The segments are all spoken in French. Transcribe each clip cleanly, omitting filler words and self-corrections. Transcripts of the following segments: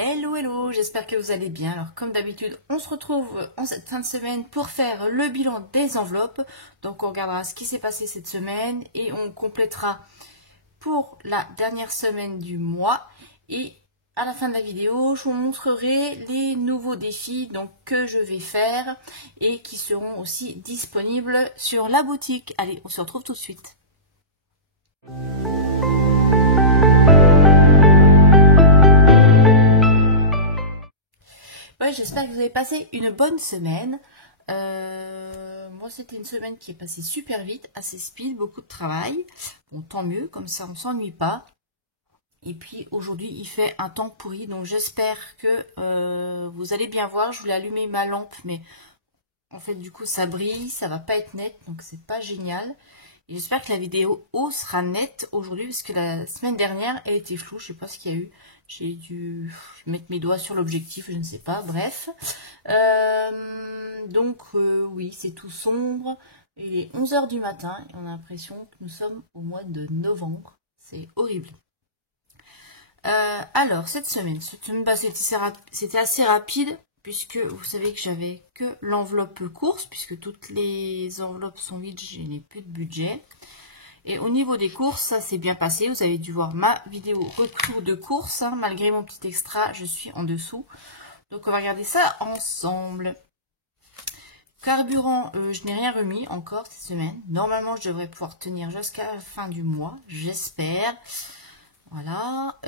Hello, hello, j'espère que vous allez bien. Alors comme d'habitude, on se retrouve en cette fin de semaine pour faire le bilan des enveloppes. Donc on regardera ce qui s'est passé cette semaine et on complétera pour la dernière semaine du mois. Et à la fin de la vidéo, je vous montrerai les nouveaux défis donc, que je vais faire et qui seront aussi disponibles sur la boutique. Allez, on se retrouve tout de suite. Ouais, j'espère que vous avez passé une bonne semaine. Moi, c'était une semaine qui est passée super vite, assez speed, beaucoup de travail. Bon, tant mieux, comme ça on ne s'ennuie pas. Et puis aujourd'hui, il fait un temps pourri, donc j'espère que vous allez bien voir. Je voulais allumer ma lampe, mais en fait, du coup, ça brille, ça va pas être net, donc c'est pas génial. Et j'espère que la vidéo sera nette aujourd'hui, parce que la semaine dernière, elle était floue, je sais pas ce qu'il y a eu. J'ai dû mettre mes doigts sur l'objectif, je ne sais pas, bref. Oui, c'est tout sombre. Il est 11 h du matin et on a l'impression que nous sommes au mois de novembre. C'est horrible. Alors, cette semaine c'était assez rapide, puisque vous savez que j'avais que l'enveloppe course, puisque toutes les enveloppes sont vides, je n'ai plus de budget. Et au niveau des courses, ça s'est bien passé. Vous avez dû voir ma vidéo retour de course. Hein. Malgré mon petit extra, je suis en dessous. Donc on va regarder ça ensemble. Carburant, je n'ai rien remis encore cette semaine. Normalement, je devrais pouvoir tenir jusqu'à la fin du mois, j'espère. Voilà.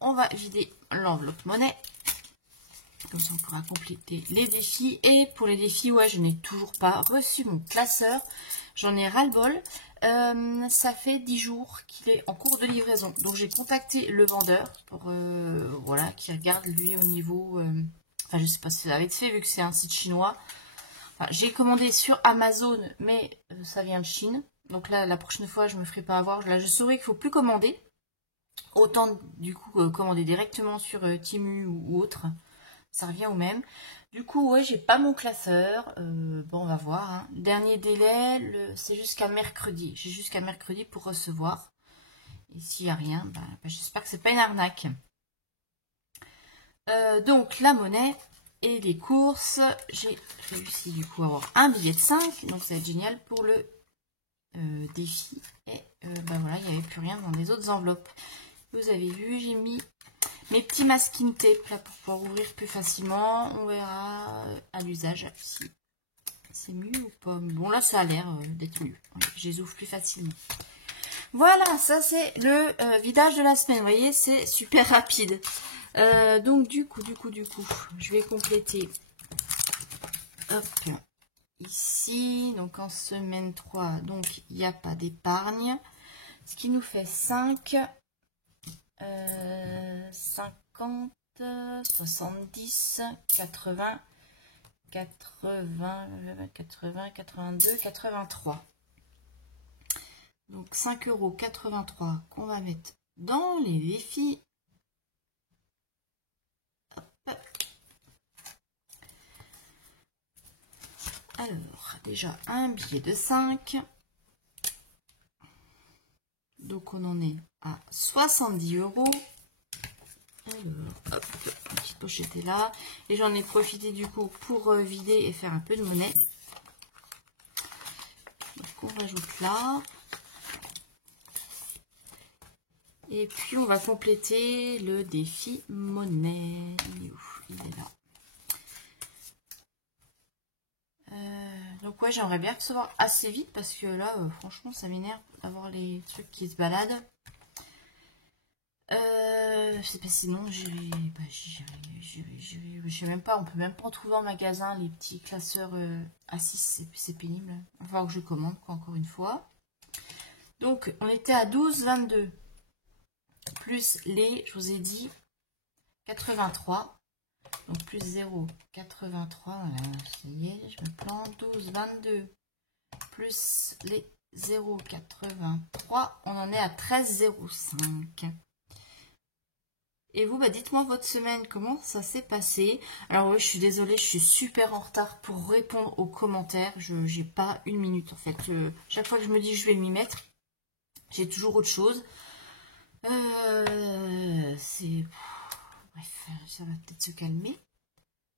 On va vider l'enveloppe monnaie. Comme ça, on pourra compléter les défis. Et pour les défis, ouais, je n'ai toujours pas reçu mon classeur. J'en ai ras-le-bol. Ça fait 10 jours qu'il est en cours de livraison. Donc, j'ai contacté le vendeur pour voilà, qui regarde lui au niveau... enfin, je sais pas si ça va être fait vu que c'est un site chinois. Enfin, j'ai commandé sur Amazon, mais ça vient de Chine. Donc là, la prochaine fois, je me ferai pas avoir. Là, je saurai qu'il faut plus commander. Autant, du coup, commander directement sur Temu ou autre. Ça revient au même. Du coup, ouais, j'ai pas mon classeur. Bon, on va voir. Hein. Dernier délai, c'est jusqu'à mercredi. J'ai jusqu'à mercredi pour recevoir. Et s'il n'y a rien, j'espère que c'est pas une arnaque. Donc, la monnaie et les courses. J'ai réussi du coup à avoir un billet de 5. Donc, ça va être génial pour le défi. Et voilà, il n'y avait plus rien dans les autres enveloppes. Vous avez vu, j'ai mis mes petits masking tape là pour pouvoir ouvrir plus facilement. On verra à l'usage si c'est mieux ou pas. Bon là ça a l'air d'être mieux. Je les ouvre plus facilement. Voilà, ça c'est le vidage de la semaine. Vous voyez, c'est super rapide. Donc du coup, je vais compléter. Hop, ici. Donc en semaine 3, donc il n'y a pas d'épargne. Ce qui nous fait 5. 50, 70, 80, 82, 83. Donc 5,83 € qu'on va mettre dans les défis. Hop. Alors, déjà un billet de 5. Donc on en est à 70 €. Alors, hop, la petite pochette est là. Et j'en ai profité du coup pour vider et faire un peu de monnaie. Donc on rajoute là. Et puis on va compléter le défi monnaie. Il est où? Il est là. Donc ouais, j'aimerais bien recevoir assez vite parce que là, franchement, ça m'énerve d'avoir les trucs qui se baladent. Je sais pas, sinon je sais même pas, on peut même pas en trouver en magasin les petits classeurs A6, c'est pénible. Il va falloir que je commande quoi, encore une fois. Donc on était à 12,22 plus les, je vous ai dit 83, donc plus 0,83, voilà, ça y est, je me plante. 12,22 plus les 0,83, on en est à 13,05. Et vous, dites-moi votre semaine, comment ça s'est passé? Alors oui, je suis désolée, je suis super en retard pour répondre aux commentaires. Je n'ai pas une minute en fait. Chaque fois que je me dis je vais m'y mettre, j'ai toujours autre chose. ça va peut-être se calmer.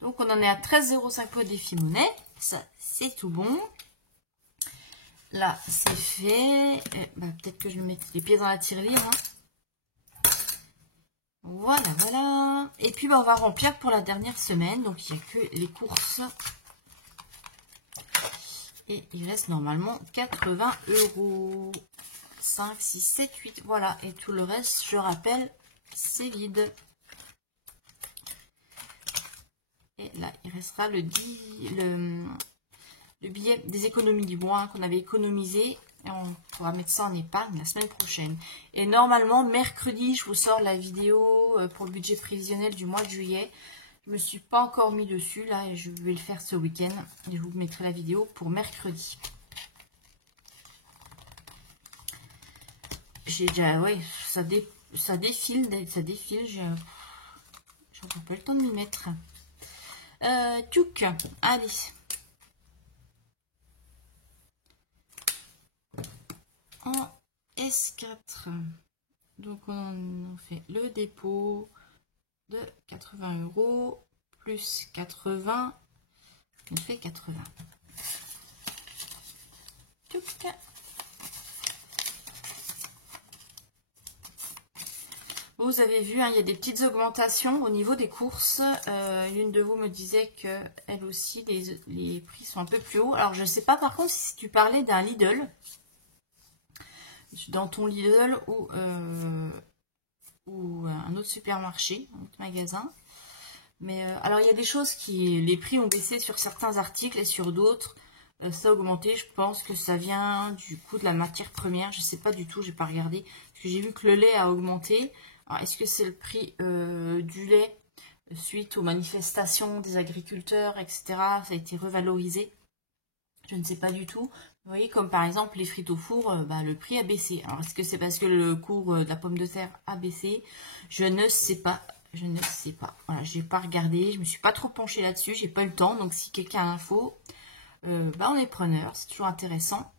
Donc, on en est à 13,05 € défi monnaie. Ça, c'est tout bon. Là, c'est fait. Bah, peut-être que je vais mettre les pieds dans la tirelire. Hein. Voilà, voilà. Et puis, bah, on va remplir pour la dernière semaine. Donc, il n'y a que les courses. Et il reste normalement 80 €. 5, 6, 7, 8. Voilà. Et tout le reste, je rappelle, c'est vide. Et là, il restera le billet des économies du mois qu'on avait économisé. Et on pourra mettre ça en épargne la semaine prochaine. Et normalement, mercredi, je vous sors la vidéo pour le budget prévisionnel du mois de juillet. Je ne me suis pas encore mis dessus, là, et je vais le faire ce week-end. Et je vous mettrai la vidéo pour mercredi. J'ai déjà, ouais, ça défile, j'aurai pas le temps de m'y mettre. Tchouk, allez. En S4, donc on fait le dépôt de 80 € plus 80, on fait 80. Tchouk. Vous avez vu, hein, il y a des petites augmentations au niveau des courses. L'une de vous me disait que elle aussi, les prix sont un peu plus hauts. Alors, je ne sais pas par contre si tu parlais d'un Lidl, dans ton Lidl ou un autre supermarché, un autre magasin. Mais alors, il y a des choses les prix ont baissé sur certains articles et sur d'autres, ça a augmenté. Je pense que ça vient du coût de la matière première. Je ne sais pas du tout, j'ai pas regardé. Parce que j'ai vu que le lait a augmenté. Est-ce que c'est le prix du lait suite aux manifestations des agriculteurs, etc. Ça a été revalorisé. Je ne sais pas du tout. Vous voyez, comme par exemple les frites au four, le prix a baissé. Alors, est-ce que c'est parce que le cours de la pomme de terre a baissé? Je ne sais pas. Je ne sais pas. Voilà, je n'ai pas regardé. Je ne me suis pas trop penchée là-dessus. J'ai pas eu le temps. Donc, si quelqu'un a l'info, on est preneur. C'est toujours intéressant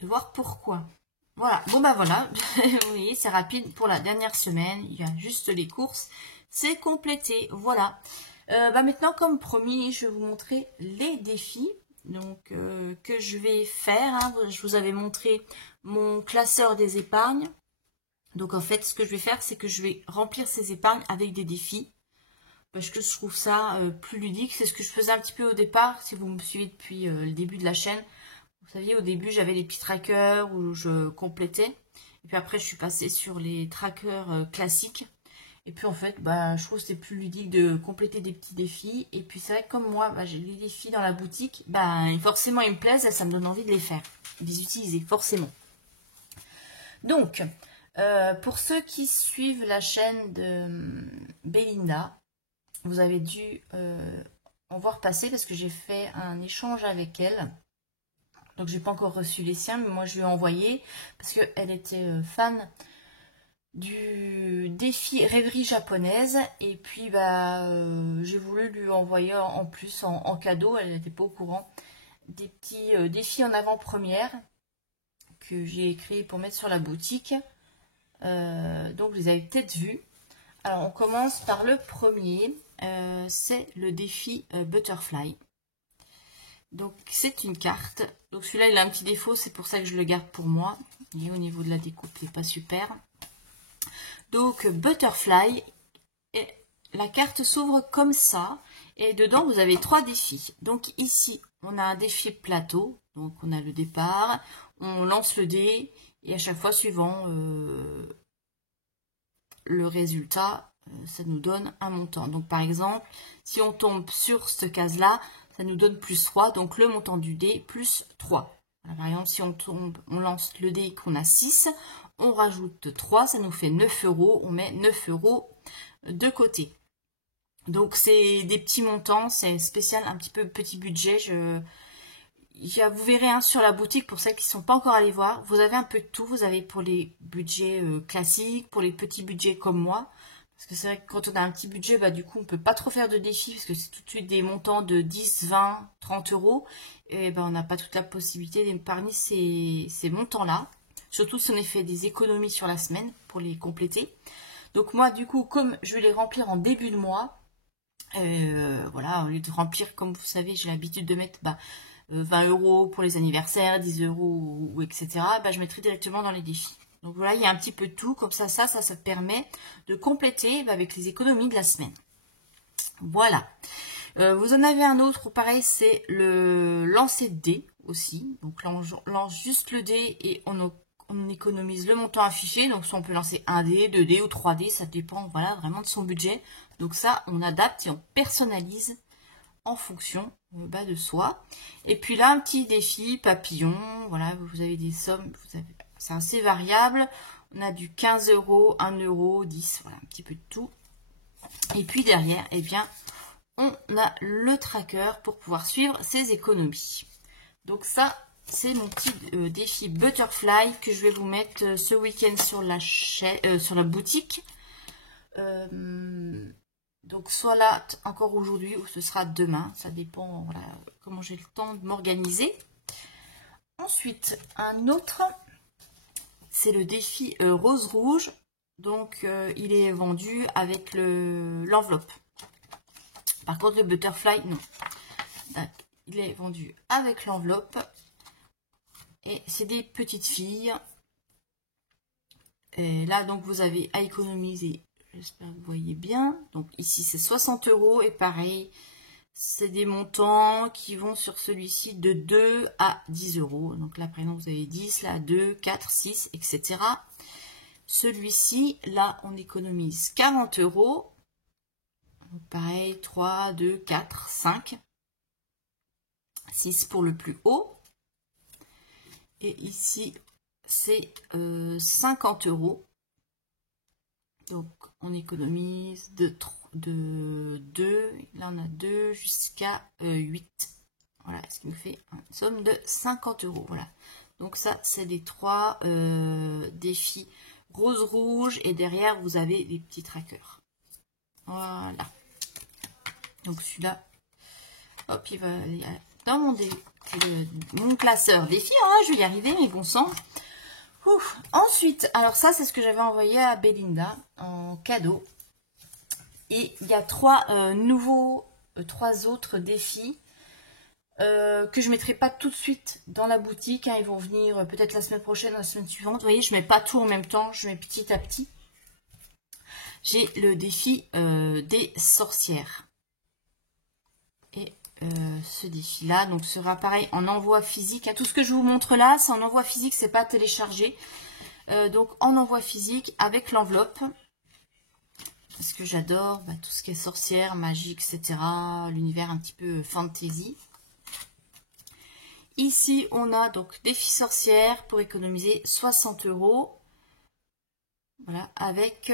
de voir pourquoi. Voilà, bon voilà, vous voyez, c'est rapide pour la dernière semaine, il y a juste les courses, c'est complété, voilà. Maintenant, comme promis, je vais vous montrer les défis donc, que je vais faire. Hein. Je vous avais montré mon classeur des épargnes. Donc en fait, ce que je vais faire, c'est que je vais remplir ces épargnes avec des défis. Parce que je trouve ça plus ludique, c'est ce que je faisais un petit peu au départ, si vous me suivez depuis le début de la chaîne. Vous saviez, au début, j'avais les petits trackers où je complétais. Et puis après, je suis passée sur les trackers classiques. Et puis en fait, je trouve que c'est plus ludique de compléter des petits défis. Et puis c'est vrai que comme moi, j'ai les défis dans la boutique. Forcément, ils me plaisent et ça me donne envie de les faire. De les utiliser, forcément. Donc, pour ceux qui suivent la chaîne de Belinda, vous avez dû en voir passer parce que j'ai fait un échange avec elle. Donc, j'ai pas encore reçu les siens, mais moi, je lui ai envoyé parce qu'elle était fan du défi rêverie japonaise. Et puis, j'ai voulu lui envoyer en plus, en cadeau, elle n'était pas au courant, des petits défis en avant-première que j'ai créé pour mettre sur la boutique. Donc, vous les avez peut-être vus. Alors, on commence par le premier. C'est le défi Butterfly. Donc, c'est une carte. Donc, celui-là, il a un petit défaut. C'est pour ça que je le garde pour moi. Et au niveau de la découpe, c'est pas super. Donc, Butterfly. Et la carte s'ouvre comme ça. Et dedans, vous avez 3 défis. Donc, ici, on a un défi plateau. Donc, on a le départ. On lance le dé. Et à chaque fois, suivant le résultat, ça nous donne un montant. Donc, par exemple, si on tombe sur cette case-là, ça nous donne plus 3, donc le montant du dé, plus 3. Voilà, par exemple, si on lance le dé qu'on a 6, on rajoute 3, ça nous fait 9 €, on met 9 € de côté. Donc, c'est des petits montants, c'est spécial, un petit peu petit budget. Vous verrez sur la boutique, pour celles qui ne sont pas encore allées voir, vous avez un peu de tout. Vous avez pour les budgets classiques, pour les petits budgets comme moi. Parce que c'est vrai que quand on a un petit budget, du coup, on ne peut pas trop faire de défis parce que c'est tout de suite des montants de 10, 20, 30 €. Et on n'a pas toute la possibilité d'épargner ces montants-là. Surtout si on a fait des économies sur la semaine pour les compléter. Donc moi, du coup, comme je vais les remplir en début de mois, voilà, au lieu de remplir, comme vous savez, j'ai l'habitude de mettre 20 € pour les anniversaires, 10 € ou etc. Je mettrai directement dans les défis. Donc voilà, il y a un petit peu de tout, comme ça permet de compléter avec les économies de la semaine. Voilà. Vous en avez un autre, pareil, c'est le lancer de dés aussi. Donc là, on lance juste le dé et on économise le montant affiché. Donc soit on peut lancer 1 dé, 2 dés ou 3 dés, ça dépend voilà, vraiment de son budget. Donc ça, on adapte et on personnalise en fonction de soi. Et puis là, un petit défi papillon. Voilà, vous avez des sommes, c'est assez variable. On a du 15 €, 1 €, 10, voilà, un petit peu de tout. Et puis derrière, eh bien, on a le tracker pour pouvoir suivre ses économies. Donc ça, c'est mon petit défi Butterfly que je vais vous mettre ce week-end sur la boutique. Donc soit là encore aujourd'hui ou ce sera demain, ça dépend voilà, comment j'ai le temps de m'organiser. Ensuite, un autre, c'est le défi rose rouge. Donc il est vendu avec l'enveloppe. Par contre, le Butterfly, non. Il est vendu avec l'enveloppe. Et c'est des petites filles. Et là, donc, vous avez à économiser. J'espère que vous voyez bien. Donc, ici, c'est 60 €. Et pareil, c'est des montants qui vont sur celui-ci de 2 à 10 €. Donc là, par exemple, vous avez 10, là, 2, 4, 6, etc. Celui-ci, là, on économise 40 €. Pareil, 3, 2, 4, 5. 6 pour le plus haut. Et ici, c'est 50 €. Donc, on économise de 2. Là, on a 2 jusqu'à 8. Voilà, ce qui nous fait une somme de 50 €. Voilà. Donc, ça, c'est les 3 défis rose-rouge. Et derrière, vous avez les petits trackers. Voilà. Donc, celui-là, hop, il va aller dans mon classeur défi. Hein, je vais y arriver, mais bon sang. Ouf. Ensuite, alors ça, c'est ce que j'avais envoyé à Belinda en cadeau. Et il y a 3 autres défis que je ne mettrai pas tout de suite dans la boutique. Hein, ils vont venir peut-être la semaine prochaine, la semaine suivante. Vous voyez, je ne mets pas tout en même temps, je mets petit à petit. J'ai le défi des sorcières. Et ce défi là donc sera pareil en envoi physique. Tout ce que je vous montre là, c'est en envoi physique, c'est pas téléchargé. Donc en envoi physique avec l'enveloppe. Parce que j'adore tout ce qui est sorcière, magie, etc. L'univers un petit peu fantasy. Ici, on a donc défi sorcière pour économiser 60 €. Voilà, avec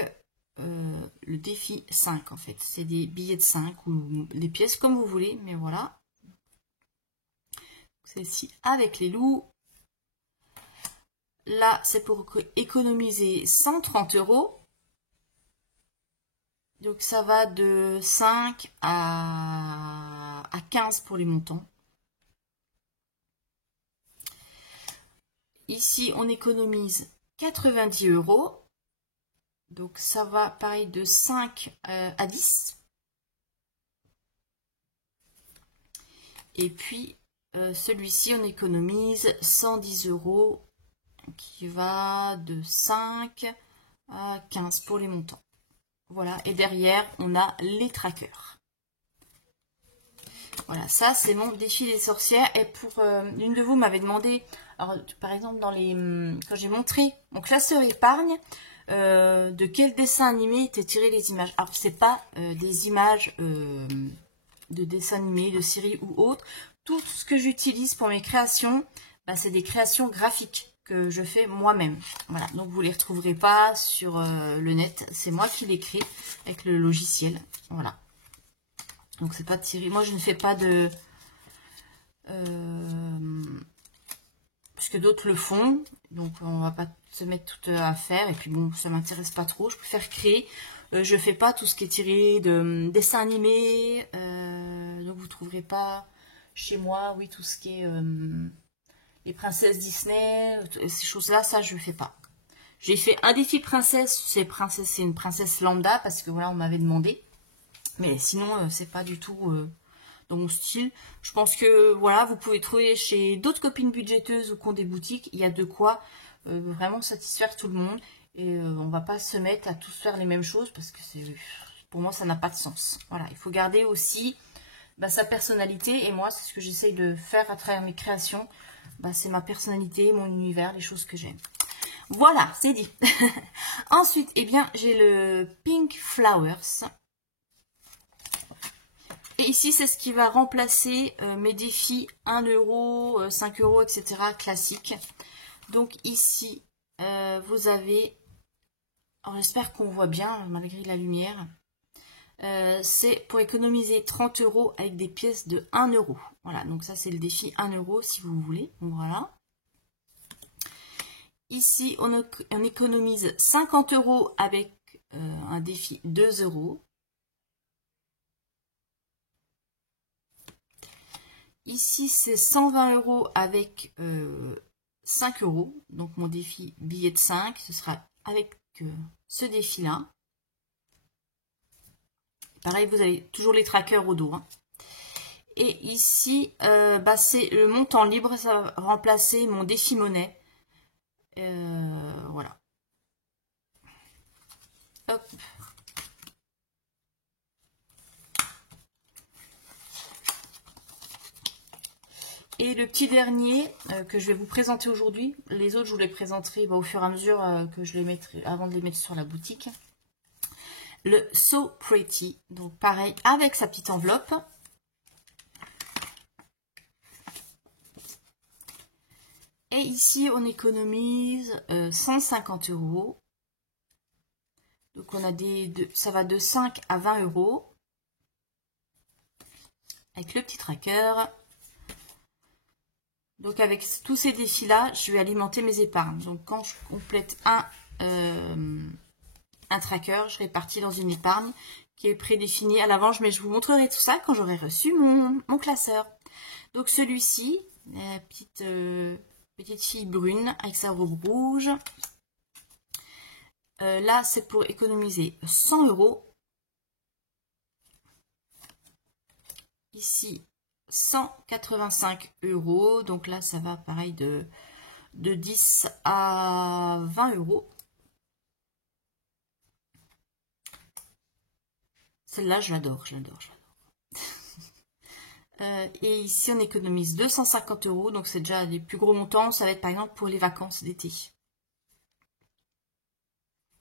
le défi 5 en fait. C'est des billets de 5 ou des pièces comme vous voulez, mais voilà. Celle-ci avec les loups. Là, c'est pour économiser 130 €. Donc, ça va de 5 à 15 pour les montants. Ici, on économise 90 €. Donc, ça va pareil de 5 à 10. Et puis, celui-ci, on économise 110 € qui va de 5 à 15 pour les montants. Voilà, et derrière, on a les trackers. Voilà, ça, c'est mon défi des sorcières. Et pour l'une de vous m'avait demandé, alors, par exemple, quand j'ai montré mon classeur épargne, de quel dessin animé étaient tirées les images. Alors, c'est pas des images de dessins animés, de séries ou autres. Tout ce que j'utilise pour mes créations, c'est des créations graphiques que je fais moi-même. Voilà, donc vous les retrouverez pas sur le net. C'est moi qui les crée avec le logiciel. Voilà. Donc c'est pas tiré. Moi je ne fais pas de... puisque d'autres le font. Donc on va pas se mettre tout à faire. Et puis bon, ça m'intéresse pas trop. Je préfère créer. Je fais pas tout ce qui est tiré de dessins animés. Donc vous trouverez pas chez moi, oui, tout ce qui est les princesses Disney, ces choses-là, ça je ne fais pas. J'ai fait un défi princesse. C'est une princesse lambda parce que voilà, on m'avait demandé. Mais sinon, c'est pas du tout dans mon style. Je pense que voilà, vous pouvez trouver chez d'autres copines budgéteuses ou qui ont des boutiques. Il y a de quoi vraiment satisfaire tout le monde. Et on va pas se mettre à tous faire les mêmes choses parce que pour moi, ça n'a pas de sens. Voilà, il faut garder aussi sa personnalité. Et moi, c'est ce que j'essaye de faire à travers mes créations. C'est ma personnalité, mon univers, les choses que j'aime. Voilà, c'est dit. Ensuite, eh bien, j'ai le Pink Flowers. Et ici, c'est ce qui va remplacer mes défis 1 €, 5 €, etc. classiques. Donc ici, vous avez... Alors j'espère qu'on voit bien malgré la lumière. C'est pour économiser 30 € avec des pièces de 1 €. Voilà, donc ça c'est le défi 1 € si vous voulez. Voilà. Ici, on économise 50 € avec un défi 2 €. Ici, c'est 120 € avec 5 €. Donc, mon défi billet de 5, ce sera avec ce défi-là. Pareil, vous avez toujours les trackers au dos. Hein. Et ici, c'est le montant libre. Ça va remplacer mon défi monnaie. Voilà. Hop. Et le petit dernier que je vais vous présenter aujourd'hui, les autres je vous les présenterai au fur et à mesure que je les mettrai, avant de les mettre sur la boutique. Le So Pretty, donc pareil avec sa petite enveloppe. Et ici on économise 150 €. Donc on a ça va de 5 à 20 €. Avec le petit tracker. Donc avec tous ces défis-là, je vais alimenter mes épargnes. Donc quand je complète un tracker, je répartis dans une épargne qui est prédéfinie à l'avance. Mais je vous montrerai tout ça quand j'aurai reçu mon classeur. Donc celui-ci, petite fille brune avec sa robe rouge. Là, c'est pour économiser 100 €. Ici, 185 €. Donc là, ça va pareil de 10 à 20 €. Celle-là, je l'adore, je l'adore, je l'adore. Et ici, on économise 250 €. Donc, c'est déjà les plus gros montants. Ça va être par exemple pour les vacances d'été.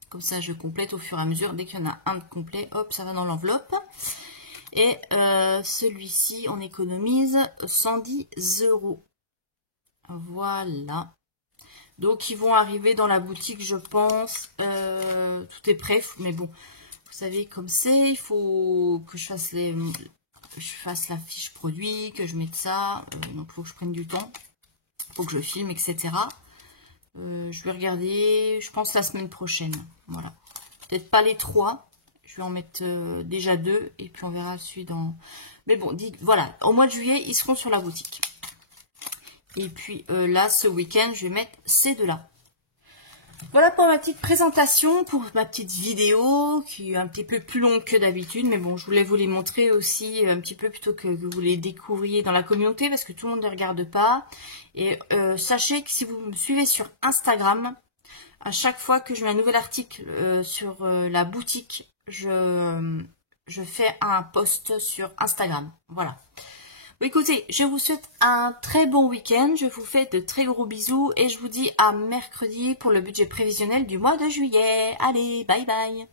Comme ça, je complète au fur et à mesure. Dès qu'il y en a un de complet, hop, ça va dans l'enveloppe. Et celui-ci, on économise 110 €. Voilà. Donc, ils vont arriver dans la boutique, je pense. Tout est prêt. Mais bon, vous savez comme c'est. Il faut que je fasse la fiche produit, que je mette ça. Donc, il faut que je prenne du temps. Il faut que je filme, etc. Je vais regarder, je pense, la semaine prochaine. Voilà. Peut-être pas les 3. Je vais en mettre déjà 2 et puis on verra celui dans... Mais bon, voilà, au mois de juillet, ils seront sur la boutique. Et puis là, ce week-end, je vais mettre ces deux-là. Voilà pour ma petite présentation, pour ma petite vidéo qui est un petit peu plus longue que d'habitude. Mais bon, je voulais vous les montrer aussi un petit peu plutôt que vous les découvriez dans la communauté parce que tout le monde ne regarde pas. Et sachez que si vous me suivez sur Instagram, à chaque fois que je mets un nouvel article sur la boutique, je fais un post sur Instagram. Voilà. Bon, écoutez, je vous souhaite un très bon week-end. Je vous fais de très gros bisous et je vous dis à mercredi pour le budget prévisionnel du mois de juillet. Allez, bye bye.